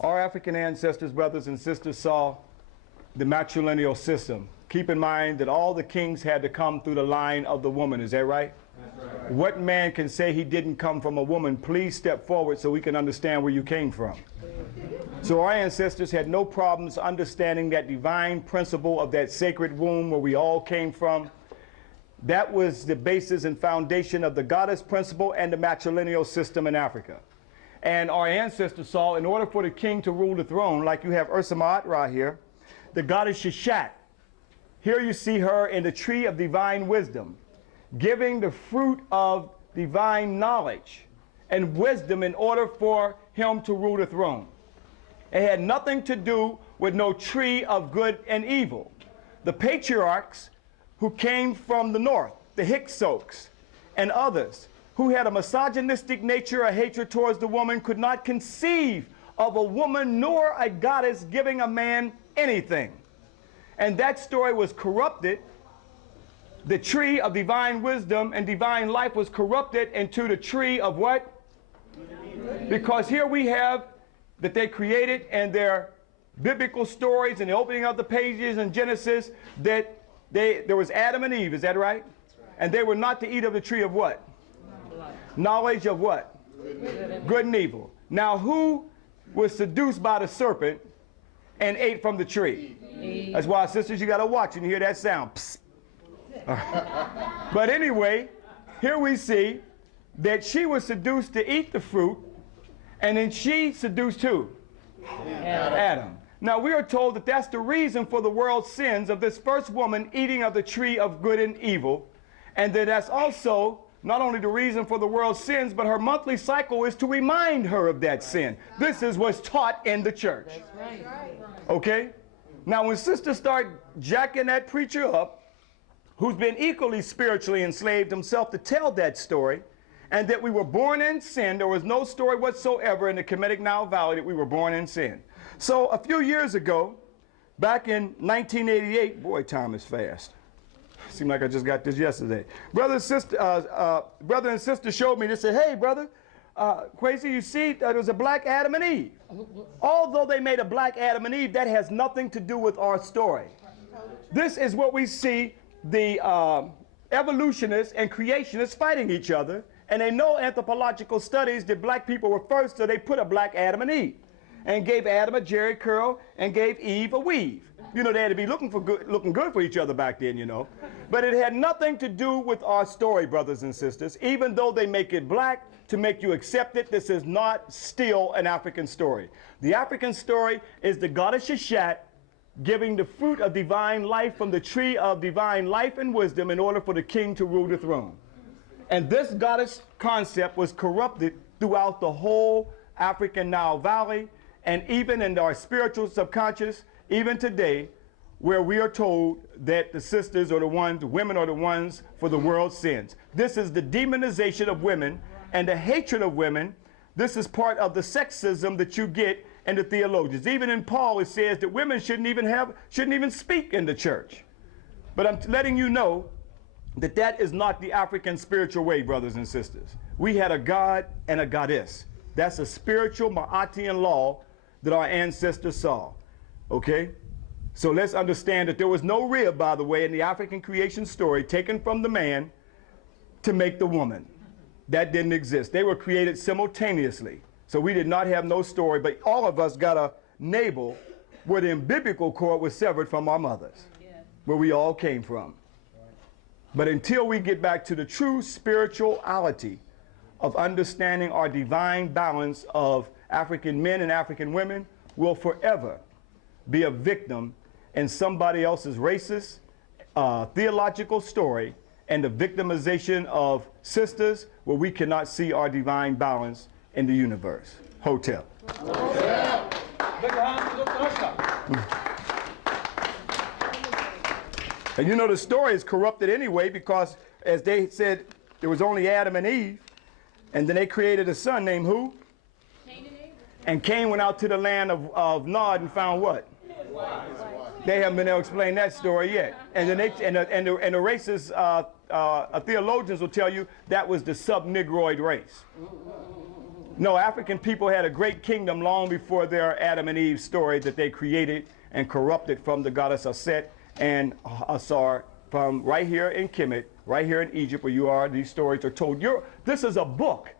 Our African ancestors, brothers and sisters, saw the matrilineal system. Keep in mind that all the kings had to come through the line of the woman. Is that right? That's right. What man can say he didn't come from a woman? Please step forward so we can understand where you came from. So our ancestors had no problems understanding that divine principle of that sacred womb where we all came from. That was the basis and foundation of the goddess principle and the matrilineal system in Africa. And our ancestors saw, in order for the king to rule the throne, like you have Ursa Ma'at here, the goddess Sheshat. Here you see her in the tree of divine wisdom, giving the fruit of divine knowledge and wisdom in order for him to rule the throne. It had nothing to do with no tree of good and evil. The patriarchs who came from the north, the Hyksos and others, who had a misogynistic nature, a hatred towards the woman, could not conceive of a woman nor a goddess giving a man anything. And that story was corrupted. The tree of divine wisdom and divine life was corrupted into the tree of what? Because here we have that they created in their biblical stories and the opening of the pages in Genesis that there was Adam and Eve, is that right? And they were not to eat of the tree of what? Knowledge of what? Good and evil. Now who was seduced by the serpent and ate from the tree? Eve. That's why, sisters, you got to watch and hear that sound. Psst. But anyway, here we see that she was seduced to eat the fruit, and then she seduced who? Adam. Now we are told that that's the reason for the world's sins of this first woman eating of the tree of good and evil, and that that's also not only the reason for the world's sins, but her monthly cycle is to remind her of that sin. This is what's taught in the church. That's right. Okay? Now when sisters start jacking that preacher up, who's been equally spiritually enslaved himself, to tell that story, and that we were born in sin, there was no story whatsoever in the Kemetic Nile Valley that we were born in sin. So a few years ago, back in 1988, boy, time is fast. Seemed like I just got this yesterday. Brother and sister showed me, they said, hey, brother, Quasi, you see, there was a black Adam and Eve. Although they made a black Adam and Eve, that has nothing to do with our story. This is what we see the evolutionists and creationists fighting each other, and they know anthropological studies that black people were first, so they put a black Adam and Eve, and gave Adam a jerry curl and gave Eve a weave. You know, they had to be looking good for each other back then, you know. But it had nothing to do with our story, brothers and sisters. Even though they make it black to make you accept it, this is not still an African story. The African story is the goddess Sheshat giving the fruit of divine life from the tree of divine life and wisdom in order for the king to rule the throne. And this goddess concept was corrupted throughout the whole African Nile Valley, and even in our spiritual subconscious, even today, where we are told that the sisters are the ones, the women are the ones for the world's sins. This is the demonization of women and the hatred of women. This is part of the sexism that you get in the theologians. Even in Paul, it says that women shouldn't even speak in the church. But I'm letting you know that that is not the African spiritual way, brothers and sisters. We had a god and a goddess. That's a spiritual Ma'atian law that our ancestors saw. Okay? So let's understand that there was no rib, by the way, in the African creation story taken from the man to make the woman. That didn't exist. They were created simultaneously. So we did not have no story, but all of us got a navel where the umbilical cord was severed from our mothers, where we all came from. But until we get back to the true spirituality of understanding our divine balance of African men and African women, we'll forever be a victim in somebody else's racist, theological story, and the victimization of sisters where we cannot see our divine balance in the universe. Hotel. Hotel. And you know the story is corrupted anyway, because as they said, there was only Adam and Eve, and then they created a son named who? Cain. And Cain went out to the land of Nod and found what? They haven't been able to explain that story yet. And then the racist theologians will tell you that was the sub-Negroid race. No, African people had a great kingdom long before their Adam and Eve story that they created and corrupted from the goddess Aset and Asar from right here in Kemet, right here in Egypt where you are. These stories are told. This is a book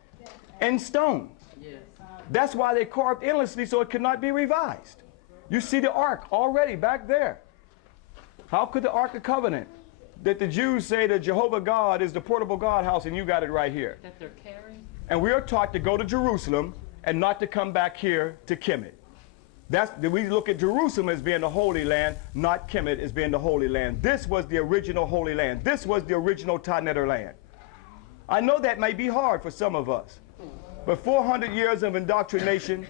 in stone. Yes. That's why they carved endlessly so it could not be revised. You see the Ark already back there. How could the Ark of Covenant that the Jews say that Jehovah God is the portable God house and you got it right here? That they're carrying? And we are taught to go to Jerusalem and not to come back here to Kemet. We look at Jerusalem as being the Holy Land, not Kemet as being the Holy Land. This was the original Holy Land. This was the original Taneter land. I know that may be hard for some of us, but 400 years of indoctrination,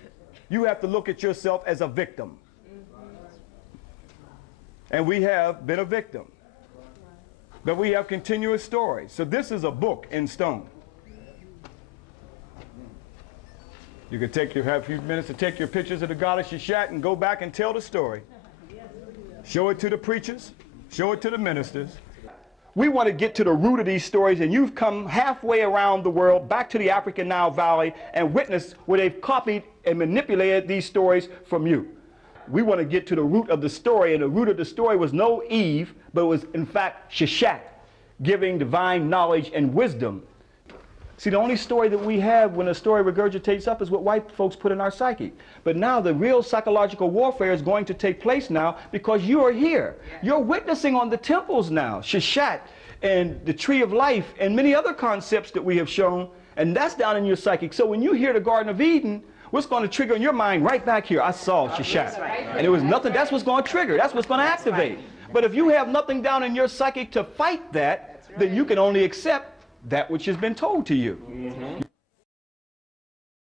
you have to look at yourself as a victim. And we have been a victim. But we have continuous stories. So this is a book in stone. You can have a few minutes to take your pictures of the goddess Sheshat and go back and tell the story. Show it to the preachers. Show it to the ministers. We want to get to the root of these stories, and you've come halfway around the world, back to the African Nile Valley, and witnessed where they've copied and manipulated these stories from you. We want to get to the root of the story, and the root of the story was no Eve, but it was in fact Sheshat, giving divine knowledge and wisdom. See, the only story that we have when a story regurgitates up is what white folks put in our psyche. But now the real psychological warfare is going to take place now because you are here. You're witnessing on the temples now, Sheshat and the tree of life and many other concepts that we have shown, and that's down in your psychic. So when you hear the Garden of Eden, what's going to trigger in your mind right back here? I saw Sheshat. And it was nothing. That's what's going to trigger. That's what's going to activate. But if you have nothing down in your psychic to fight that, then you can only accept that which has been told to you.